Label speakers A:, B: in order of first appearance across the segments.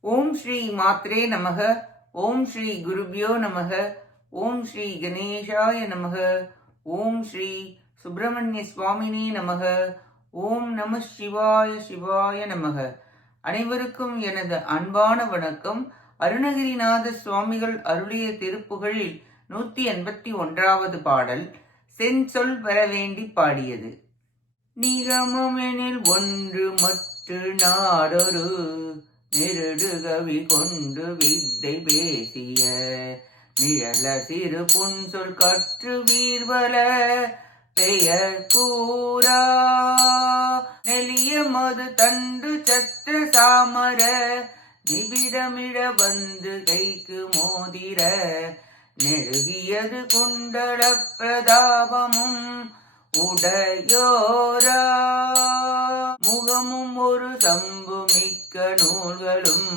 A: ஓம் ஸ்ரீ மாத்ரே நமக ஓம் ஸ்ரீ குருபியோ நமக ஓம் ஸ்ரீ கணேஷாய நமக ஓம் ஸ்ரீ சுப்பிரமணிய சுவாமினே நமக ஓம் நம சிவாய சிவாய நமக. அனைவருக்கும் எனது அன்பான வணக்கம். அருணகிரிநாத சுவாமிகள் அருளிய திருப்புகழில் நூத்தி எண்பத்தி ஒன்றாவது பாடல் செஞ்சொல் பெற வேண்டி பாடியது. நிகமமெனில் ஒன்று மற்ற நாடொரு நெருடுகவி கொண்டு வித்தை பேசிய நிழல சிறு புன்சொல் கற்று வீர்வல பெயர் கூறா. நெலிய மது தண்டு சத்திர சாமர நிபிடமிட வந்து கைக்கு மோதிர நெருகியது குண்டல பிரதாபமும் உடையோரா. முகமும் ஒரு தம்பு மிக்க நூல்களும்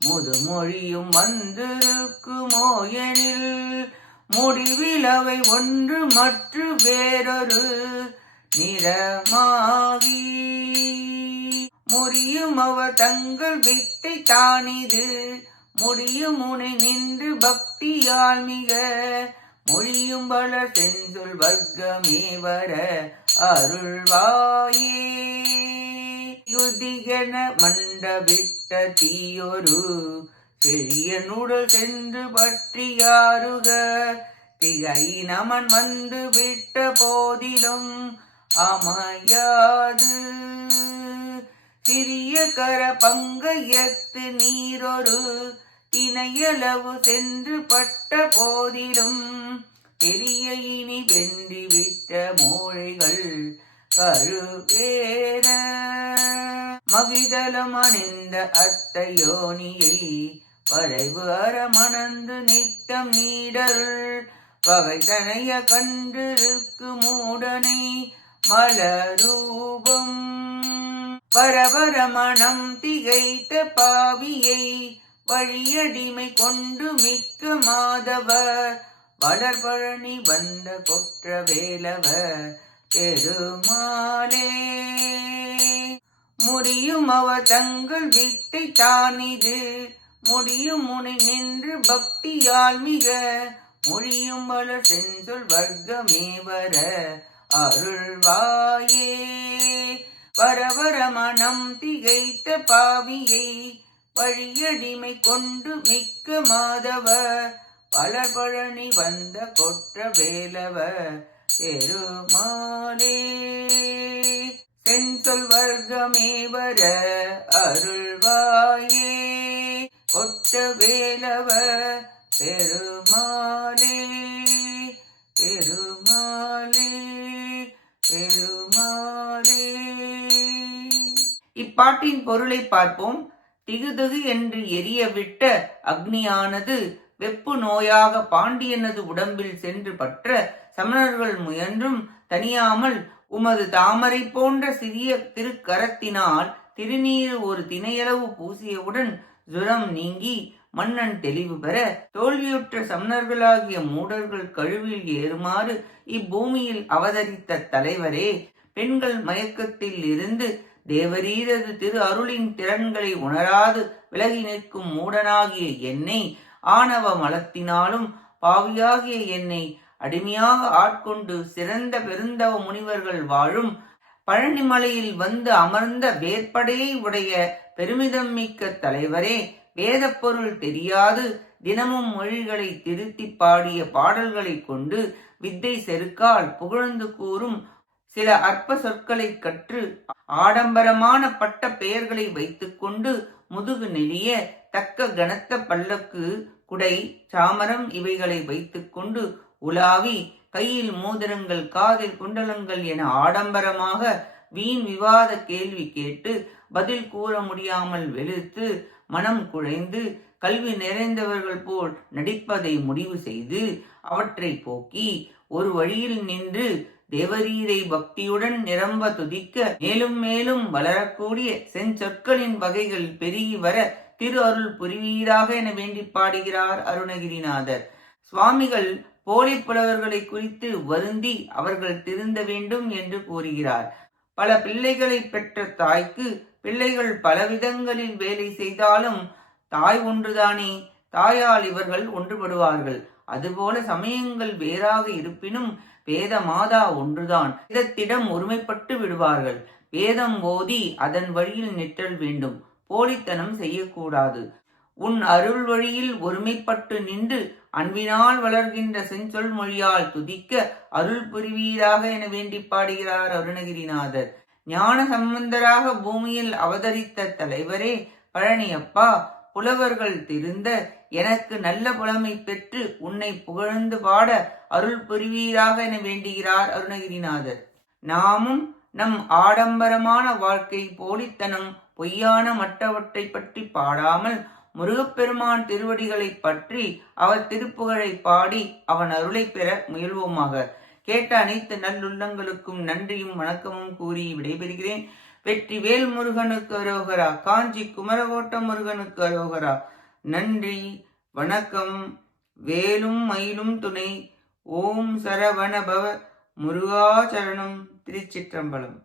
A: முதுமொழியும் வந்திருக்குமோ எனில் முடிவில் அவை ஒன்று மற்ற வேறொரு நிறமாகி முறியும் அவ தங்கள் வித்தை தானிது முடியும் முனை நின்று பக்தியால் மிக மொழியும் பல செஞ்சொல் வர்க்கமே வர அருள்வாயே. யுதிகன மண்டபிட்ட தீயொரு பெரிய சென்று சென்று பற்றியாருக திகை நமன் வந்து விட்ட போதிலும் அமையாது. சிறிய கர பங்கையத்து நீரொரு தினையளவு சென்று பட்ட போதிலும் பெரிய இனி வென்றி விட்ட மூளைகள் கருவேர மகிதலம் அணிந்த அத்தையோனியை வரைவு அறமணந்து நித்தம் நீடல் பகை தனைய கண்டிருக்கு மூடனை மலரூபம். வரவர மனம் திகைத்த பாவியை வழியடிமை கொண்டு மிக்க மாதவர் வளர்பழனி வந்த கொற்ற வேலவ பெருமாளே முடியும் அவ தங்கள் வித்தை தானிது. முடியும் முனை நின்று பக்தியால் மிக மொழியும் வளர் செஞ்சொல் வர்க்கமே வர அருள்வாயே வர வர மனம் திகைத்த பாவியை வழியடிமை கொண்டு மிக்க மாதவர் பழனி வந்த கொற்ற வேலவ பெருமாளே. செஞ்சொல் வர்க்கமே வர அருள்வாயே. கொட்ட வேலவ பெருமாளே. பெருமாளே பெருமாளே. இப்பாட்டின் பொருளை பார்ப்போம். திகுதகு என்று எரிய விட்ட அக்னியானது வெப்பு நோயாக பாண்டியனது உடம்பில் சென்று பற்ற சமணர்கள் முயன்றும் தனியாமல் உமது தாமரை போன்ற சிறிய திருக்கரத்தினால் திருநீர் ஒரு திணையளவு பூசியவுடன் ஜுரம் நீங்கி மன்னன் தெளிவு பெற தோல்வியுற்ற சமணர்களாகிய மூடர்கள் கழுவில் ஏறுமாறு இப்பூமியில் அவதரித்த தலைவரே பெண்கள் மயக்கத்தில் இருந்து தேவரீரது திரு அருளின் திறன்களை உணராது விலகி நிற்கும் மூடனாகிய என்னை ஆணவ மலத்தினாலும் பாவியாகிய என்னை அடிமையாக ஆட்கொண்டு சிறந்த பெருந்தவ முனிவர்கள் வாழும் பழனிமலையில் வந்து அமர்ந்த வேற்படையை உடைய பெருமிதம் மிக்க தலைவரே வேத பொருள் தெரியாது. தினமும் மொழிகளை திருத்தி பாடிய பாடல்களை கொண்டு வித்தை செருக்கால் புகழ்ந்து கூறும் சில அற்ப சொற்களை கற்று ஆடம்பரமான பட்ட பெயர்களை வைத்துக்கொண்டு முதுகு நெளிய தக்க கனத்த பல்லக்கு குடை சாமரம் இவைகளை வைத்துக்கொண்டு உலாவி கையில் மோதிரங்கள் காதில் குண்டலங்கள் என ஆடம்பரமாக வீண் விவாத கேள்வி கேட்டு பதில் கூற முடியாமல் வெளுத்து மனம் குழைந்து கல்வி நிறைந்தவர்கள் போல் நடிப்பதை முடிவு செய்து அவற்றை போக்கி ஒரு வழியில் நின்று தேவரீரை பக்தியுடன் நிரம்ப துதிக்க மேலும் மேலும் வளரக்கூடிய செஞ்சொற்களின் வகைகள் பெருகி வர திரு அருள் புரிவீராக என வேண்டி பாடுகிறார் அருணகிரிநாதர். சுவாமிகள் போலி புலவர்களை குறித்து வருந்தி அவர்கள் திருந்த வேண்டும் என்று கூறுகிறார். பல பிள்ளைகளை பெற்ற தாய்க்கு பிள்ளைகள் பலவிதங்களில் வேலை செய்தாலும் தாய் ஒன்றுதானே தாயால் இவர்கள் ஒன்றுபடுவார்கள். அதுபோல சமயங்கள் வேறாக இருப்பினும் வேத மாதா ஒன்றுதான். வேதத்திடம் ஒருமைப்பட்டு விடுவார்கள். வேதம் ஓதி அதன் வழியில் நிற்றல் வேண்டும். போலித்தனம் செய்யக்கூடாது. உன் அருள் வழியில் ஒருமைப்பட்டு நின்று அன்பினால் வளர்கின்ற செஞ்சொல் மொழியால் துதிக்க அருள் புரிவீராக என வேண்டி பாடுகிறார் அருணகிரிநாதர். ஞான சம்பந்தராக பூமியில் அவதரித்த தலைவரே பழனியப்பா புலவர்கள் திருந்த எனக்கு நல்ல புலமை பெற்று உன்னை புகழ்ந்து பாட அருள் புரிவீராக என வேண்டுகிறார் அருணகிரிநாதர். நாமும் நம் ஆடம்பரமான வாழ்க்கை போலித்தனம் பொய்யான மற்றவற்றை பற்றி பாடாமல் முருகப்பெருமான் திருவடிகளை பற்றி அவர் திருப்புகழை பாடி அவன் அருளை பெற முயல்வோமாக. கேட்ட அனைத்து நல்லுள்ளங்களுக்கும் நன்றியும் வணக்கமும் கூறி விடைபெறுகிறேன். வெற்றி வேல் முருகனுக்கு அரோகரா காஞ்சி குமரகோட்ட முருகனுக்கு அரோகரா. நன்றி வணக்கம். வேலும் மயிலும் துணை. ஓம் சரவணபவ முருகாச்சரணம் திருச்சிற்றம்பலம்.